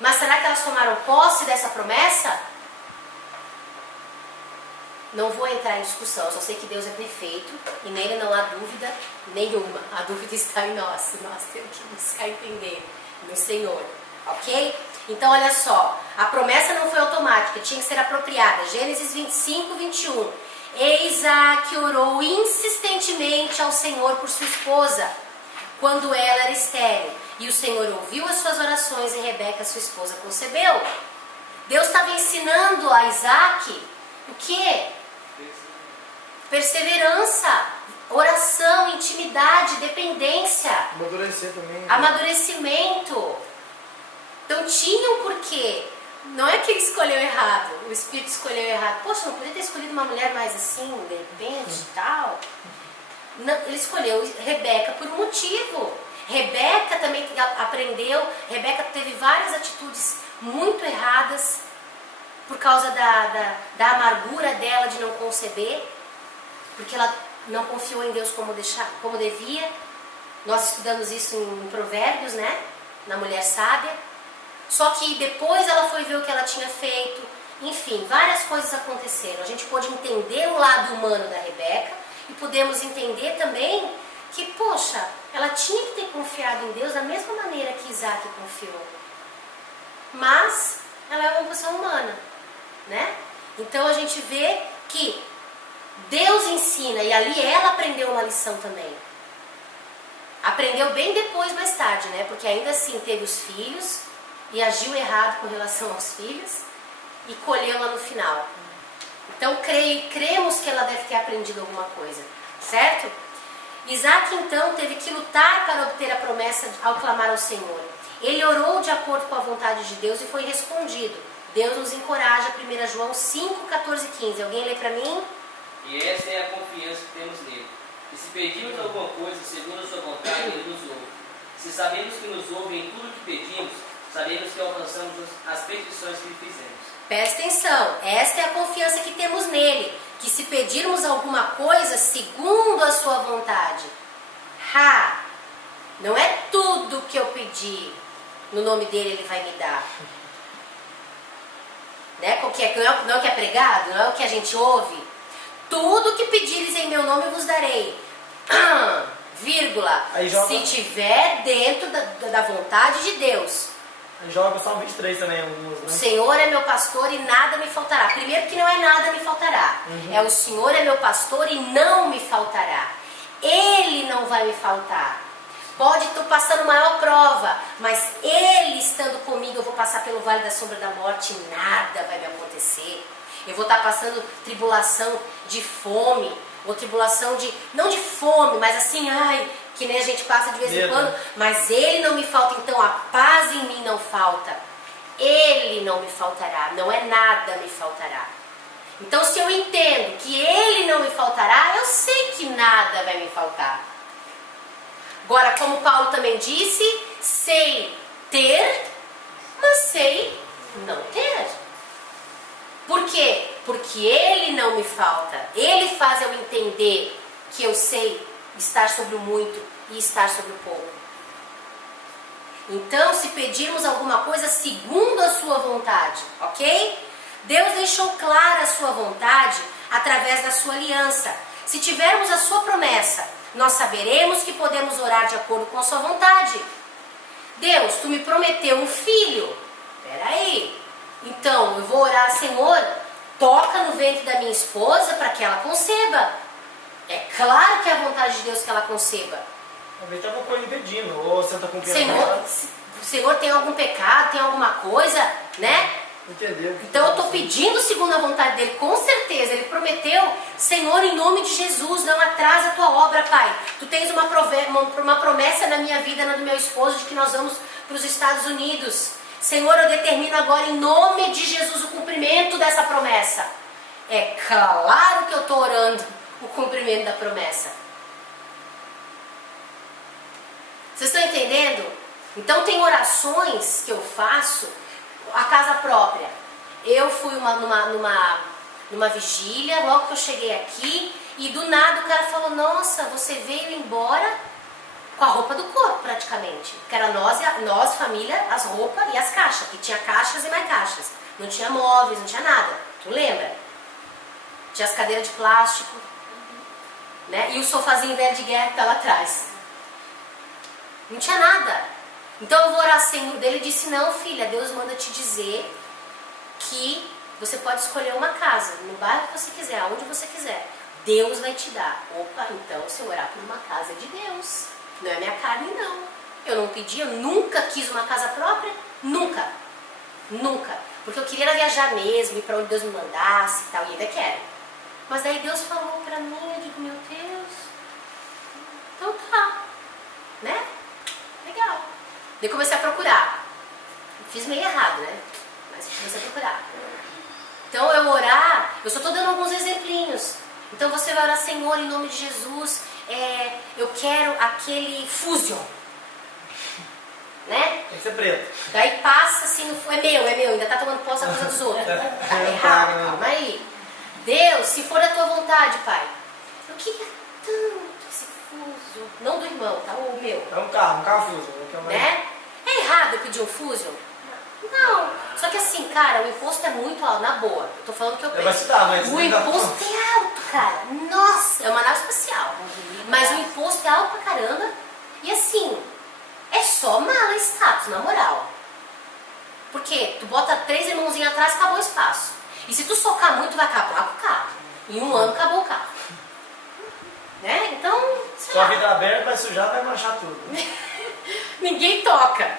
Mas será que elas tomaram posse dessa promessa? Não vou entrar em discussão, eu só sei que Deus é perfeito e nele não há dúvida nenhuma. A dúvida está em nós temos que buscar entender no Senhor, ok? Então olha só, a promessa não foi automática, tinha que ser apropriada. Gênesis 25:21. E Isaac orou insistentemente ao Senhor por sua esposa, quando ela era estéril. E o Senhor ouviu as suas orações e Rebeca, sua esposa, concebeu. Deus estava ensinando a Isaac o quê? Perseverança, oração, intimidade, dependência. Amadurecer também. Amadurecimento. Então tinha um porquê. Não é que ele escolheu errado, o Espírito escolheu errado. Poxa, não podia ter escolhido uma mulher mais assim, de repente e tal. Não, ele escolheu Rebeca por um motivo. Rebeca também aprendeu, Rebeca teve várias atitudes muito erradas por causa da amargura dela de não conceber, porque ela não confiou em Deus como devia. Nós estudamos isso em Provérbios, né? Na mulher sábia. Só que depois ela foi ver o que ela tinha feito. Enfim, várias coisas aconteceram. A gente pôde entender o lado humano da Rebeca e podemos entender também que, poxa, ela tinha que ter confiado em Deus da mesma maneira que Isaac confiou. Mas ela é uma pessoa humana, né? Então a gente vê que Deus ensina, e ali ela aprendeu uma lição também. Aprendeu bem depois, mais tarde, né? Porque ainda assim teve os filhos e agiu errado com relação aos filhos e colheu lá no final. Então cremos que ela deve ter aprendido alguma coisa, certo? Isaac então teve que lutar para obter a promessa ao clamar ao Senhor. Ele orou de acordo com a vontade de Deus e foi respondido. Deus nos encoraja, 1 João 5, 14 e 15. Alguém lê para mim? E essa é a confiança que temos nele. E se pedirmos alguma coisa segundo a sua vontade, ele nos ouve. Se sabemos que nos ouve em tudo que pedimos, sabemos que alcançamos as petições que lhe fizemos. Presta atenção, esta é a confiança que temos nele, que se pedirmos alguma coisa segundo a sua vontade. Não é tudo que eu pedi, no nome dele ele vai me dar. Né? Não é o que é pregado, não é o que a gente ouve. Tudo que pedires em meu nome vos darei. Vírgula. Se tiver dentro da vontade de Deus. Aí joga o Salmo 23 também, alguns, né? O Senhor é meu pastor e nada me faltará. Primeiro que não é nada me faltará. É o Senhor é meu pastor e não me faltará. Ele não vai me faltar. Pode estar passando maior prova, mas Ele estando comigo, eu vou passar pelo vale da sombra da morte e nada vai me acontecer. Eu vou estar passando tribulação de fome, ou tribulação de, não de fome, mas assim, que nem a gente passa de vez em quando, mas Ele não me falta, então a paz em mim não falta. Ele não me faltará, não é nada me faltará. Então se eu entendo que Ele não me faltará, eu sei que nada vai me faltar. Agora, como Paulo também disse, sei ter, mas sei não ter. Por quê? Porque Ele não me falta. Ele faz eu entender que eu sei estar sobre o muito e estar sobre o pouco. Então, se pedirmos alguma coisa segundo a sua vontade, ok? Deus deixou clara a sua vontade através da sua aliança. Se tivermos a sua promessa, nós saberemos que podemos orar de acordo com a sua vontade. Deus, tu me prometeu um filho. Peraí. Então, eu vou orar, Senhor, toca no ventre da minha esposa para que ela conceba. É claro que é a vontade de Deus que ela conceba. Talvez tem alguma coisa impedindo, ou você está confiando Senhor, Senhor, tem algum pecado, tem alguma coisa, né? Entendeu? Então eu estou pedindo segundo a vontade dele, com certeza. Ele prometeu, Senhor, em nome de Jesus, não atrasa a tua obra, Pai. Tu tens uma promessa na minha vida, na do meu esposo, de que nós vamos para os Estados Unidos. Senhor, eu determino agora em nome de Jesus o cumprimento dessa promessa. É claro que eu estou orando o cumprimento da promessa. Vocês estão entendendo? Então tem orações que eu faço. A casa própria. Eu fui numa vigília, logo que eu cheguei aqui, e do nada o cara falou, nossa, você veio embora com a roupa do corpo praticamente. Que era nós, família, as roupas e as caixas, que tinha caixas e mais caixas. Não tinha móveis, não tinha nada. Tu lembra? Tinha as cadeiras de plástico, né? E o sofazinho velho de guerra que tá lá atrás. Não tinha nada. Então eu vou orar Senhor. Ele disse, não filha, Deus manda te dizer que você pode escolher uma casa, no bairro que você quiser, aonde você quiser. Deus vai te dar. Opa, então se eu orar por uma casa de Deus, não é minha carne não. Eu não pedi, eu nunca quis uma casa própria, nunca. Porque eu queria viajar mesmo, ir para onde Deus me mandasse e tal, e ainda quero. Mas daí Deus falou pra mim, eu digo, meu Deus, então tá, né? Legal. Daí comecei a procurar. Fiz meio errado, né? Mas comecei a procurar. Então eu orar, eu só estou dando alguns exemplinhos. Então você vai orar, Senhor, em nome de Jesus, eu quero aquele Fusion. Né? Tem que ser preto. Daí passa assim, é meu, ainda tá tomando posse da coisa dos outros. Tá errado, calma aí. Deus, se for a tua vontade, Pai, eu queria tanto esse Fusion. Não do irmão, tá? O meu. É um carro Fusion. Né? É errado eu pedir um Fusion? Não. Só que assim, cara, o imposto é muito alto, na boa. Eu tô falando que eu penso. O imposto é alto, cara. Nossa, é uma nave espacial. Mas o imposto é alto pra caramba. E assim, é só mala e status, na moral. Porque tu bota 3 irmãozinhos atrás, acabou o espaço. E se tu socar muito, vai acabar com o carro. Em 1 ano acabou o carro. Né? Então, sei lá. Sua vida aberta vai sujar, vai manchar tudo. Ninguém toca.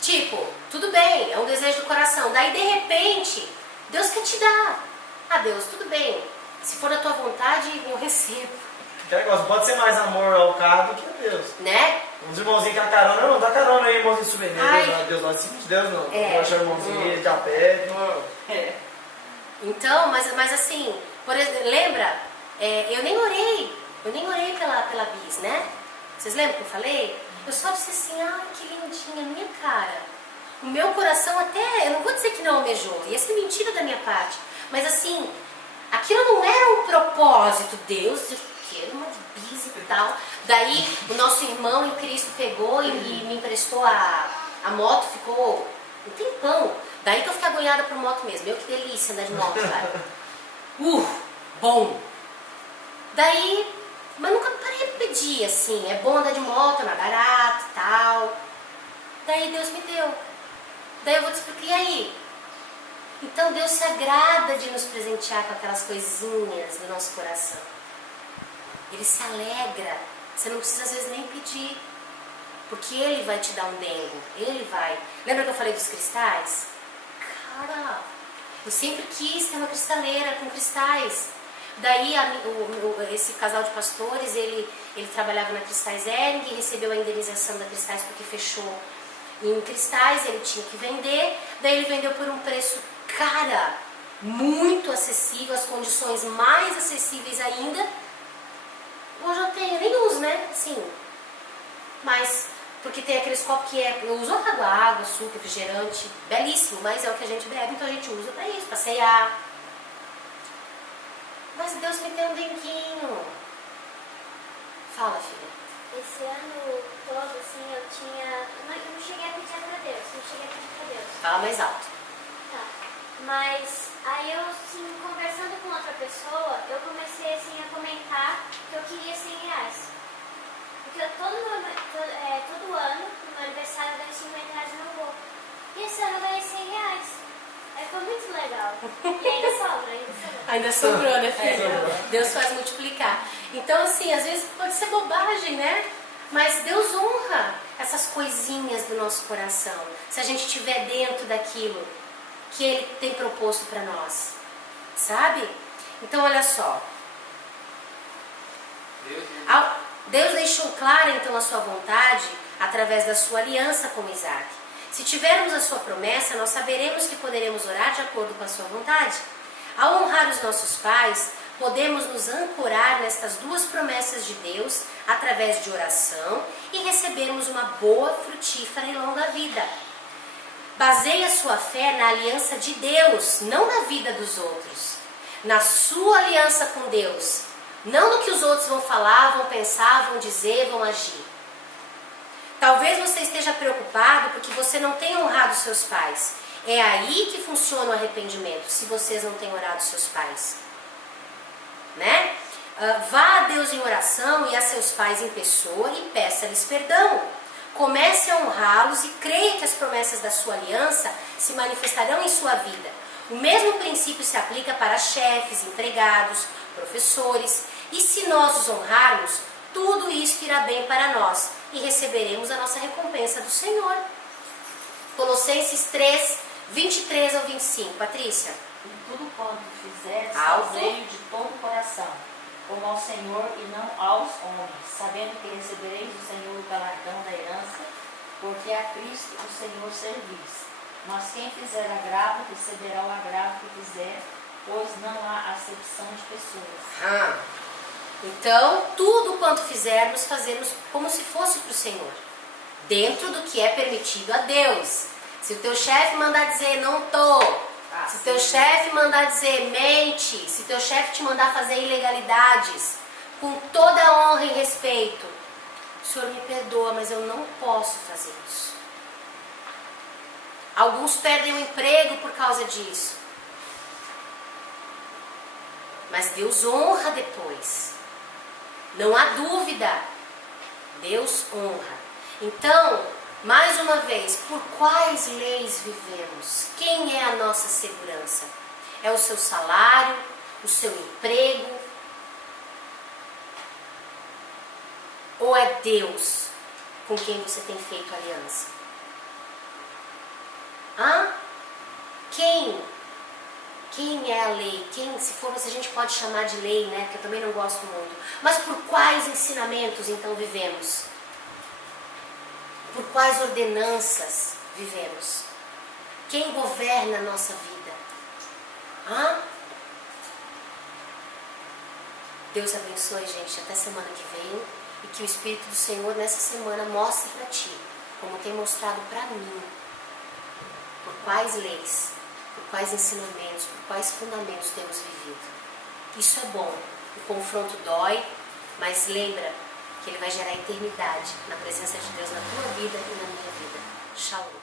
Tipo, tudo bem, é um desejo do coração. Daí, de repente, Deus quer te dar. Ah, Deus, tudo bem. Se for da tua vontade, eu recebo. Que negócio, pode ser mais amor ao carro do que a Deus. Né? Uns irmãozinhos com a carona, não, dá carona aí, irmãozinho souvenir. Ai. Deus lá, assim de Deus não. É. Eu achar o irmãozinho, ele tá perto. Então, mas assim, por exemplo, lembra? Eu nem orei pela Bis, né? Vocês lembram que eu falei? Eu só disse assim, ai, que lindinha, minha cara. O meu coração até, eu não vou dizer que não almejou, ia ser mentira da minha parte. Mas assim, aquilo não era um propósito. Deus, eu quero uma Bis e tal. Daí, o nosso irmão em Cristo pegou e me emprestou a moto, ficou um tempão. Daí que eu fiquei agoniada por moto mesmo. Que delícia andar de moto, cara. Bom. Daí, mas nunca parei de pedir, assim. É bom andar de moto, é mais barato e tal. Daí Deus me deu. Daí eu vou te explicar, e aí? Então Deus se agrada de nos presentear com aquelas coisinhas do nosso coração. Ele se alegra. Você não precisa às vezes nem pedir. Porque Ele vai te dar um dengo. Ele vai. Lembra que eu falei dos cristais? Cara, eu sempre quis ter uma cristaleira com cristais. Daí esse casal de pastores, ele trabalhava na Cristais Ering, recebeu a indenização da Cristais porque fechou em cristais, ele tinha que vender. Daí ele vendeu por um preço, cara, muito acessível, as condições mais acessíveis ainda. Hoje eu tenho, nem uso, né? Assim, mas porque tem aqueles copos que eu uso água, suco, refrigerante, belíssimo, mas é o que a gente bebe, então a gente usa pra isso, pra ceiar. Mas Deus me deu um denguinho. Fala, filha. Esse ano todo, assim, eu não cheguei a pedir pra Deus, Fala mais alto. Tá. Mas aí eu, assim, conversando com outra pessoa, eu comecei, assim, a comentar que eu queria R$100. Porque todo ano, no meu aniversário, eu ganho R$50 no meu bolso. E esse ano eu ganhei R$100. Aí foi muito legal. E ainda sobra. Ainda sobrou, né, filha? Deus faz multiplicar. Então, assim, às vezes pode ser bobagem, né? Mas Deus honra essas coisinhas do nosso coração. Se a gente estiver dentro daquilo que Ele tem proposto para nós. Sabe? Então, olha só. Deus deixou clara, então, a sua vontade através da sua aliança com Isaac. Se tivermos a sua promessa, nós saberemos que poderemos orar de acordo com a sua vontade. Ao honrar os nossos pais, podemos nos ancorar nestas duas promessas de Deus através de oração e recebermos uma boa, frutífera e longa vida. Baseie a sua fé na aliança de Deus, não na vida dos outros. Na sua aliança com Deus, não no que os outros vão falar, vão pensar, vão dizer, vão agir. Talvez você esteja preocupado porque você não tem honrado seus pais. É aí que funciona o arrependimento, se vocês não têm orado seus pais. Né? Vá a Deus em oração e a seus pais em pessoa e peça-lhes perdão. Comece a honrá-los e creia que as promessas da sua aliança se manifestarão em sua vida. O mesmo princípio se aplica para chefes, empregados, professores. E se nós os honrarmos, tudo isso irá bem para nós e receberemos a nossa recompensa do Senhor. Colossenses 3, 23 ao 25. Patrícia. E tudo quanto fizeres, Alto. fazei-o de todo o coração, como ao Senhor e não aos homens, sabendo que recebereis do Senhor o galardão da herança, porque a Cristo o Senhor servis. Mas quem fizer agravo, receberá o agravo que fizer, pois não há acepção de pessoas. Então, tudo quanto fizermos, fazemos como se fosse para o Senhor, dentro do que é permitido a Deus. Se o teu chefe mandar dizer não tô, se o teu chefe mandar dizer mente, se o teu chefe te mandar fazer ilegalidades, com toda a honra e respeito, o Senhor me perdoa, mas eu não posso fazer isso. Alguns perdem o emprego por causa disso, mas Deus honra depois. Não há dúvida, Deus honra. Então, mais uma vez, por quais leis vivemos? Quem é a nossa segurança? É o seu salário, o seu emprego? Ou é Deus com quem você tem feito aliança? Quem é a lei? Se a gente pode chamar de lei, né? Que eu também não gosto muito. Mas por quais ensinamentos então vivemos? Por quais ordenanças vivemos? Quem governa a nossa vida? Hã? Deus abençoe, gente, até semana que vem. E que o Espírito do Senhor nessa semana mostre para ti, como tem mostrado para mim, por quais leis, por quais ensinamentos, por quais fundamentos temos vivido. Isso é bom. O confronto dói, mas lembra que ele vai gerar eternidade na presença de Deus na tua vida e na minha vida. Shalom.